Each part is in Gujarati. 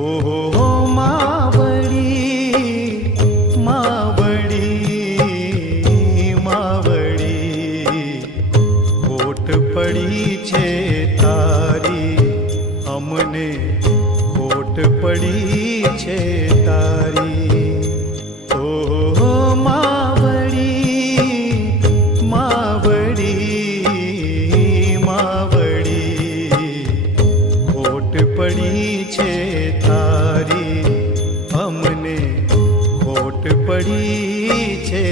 ઓહો માવડી માવડી માવડી ખોટ પડી છે તારી અમને ખોટ પડી છે તારી ઓહો માવડી માવડી માવડી ખોટ પડી છે તારી અમને ખોટ પડી છે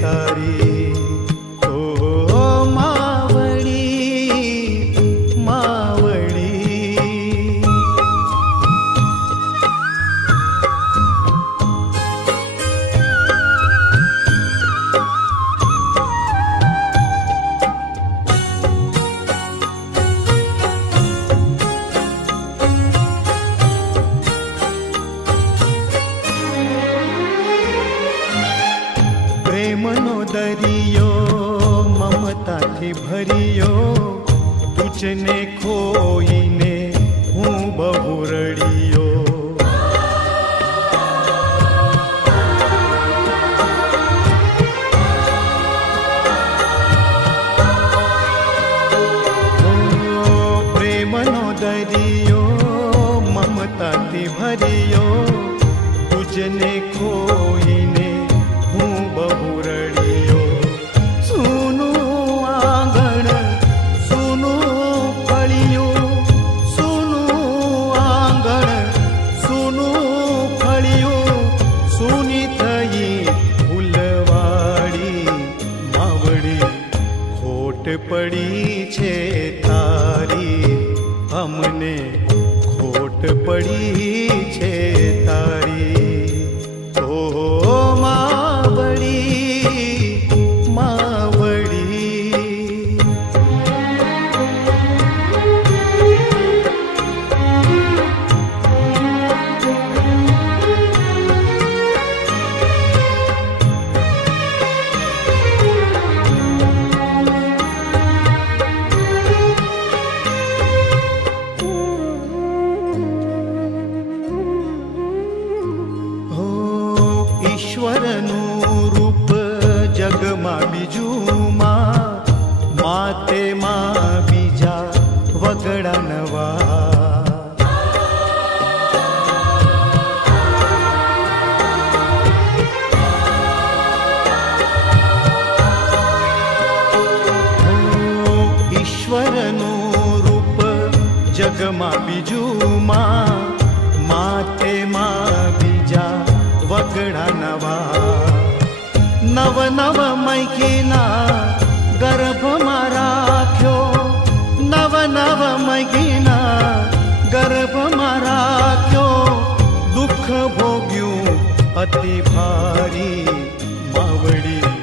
તારી ઓહો માવડી માવડી પ્રેમનો દરિયો મમતાથી ભર્યો તુજને ખોઈને હું બહુ રડ્યો પ્રેમનો દરિયો મમતાથી ભર્યો તુજને ખોઈને હું બહુ રડ્યો સૂનું આંગણ સૂનું ફળિયું સૂનું આંગણ સૂનું ફળિયું સૂની થઈ ફૂલવાડી માવડી ખોટ પડી છે તારી અમને ખોટ પડી છે તારી ઓહો માવડી માવડી ઈશ્વરનું રૂપ જગમાં બીજું માતે માં બીજા વગડા નવા ઈશ્વરનું રૂપ જગમાં બીજું માતે માં બીજા વગડા નવા નવ નવ મૈગીના ગર્ભમાં રાખ્યો નવ નવ મૈગીના ગર્ભમાં રાખ્યો દુઃખ ભોગ્યું અતિ ભારી માવડી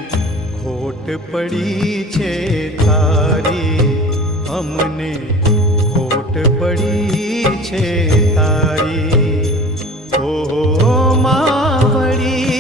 ખોટ પડી છે તારી અમને ખોટ પડી છે તારી ઓહો માવડી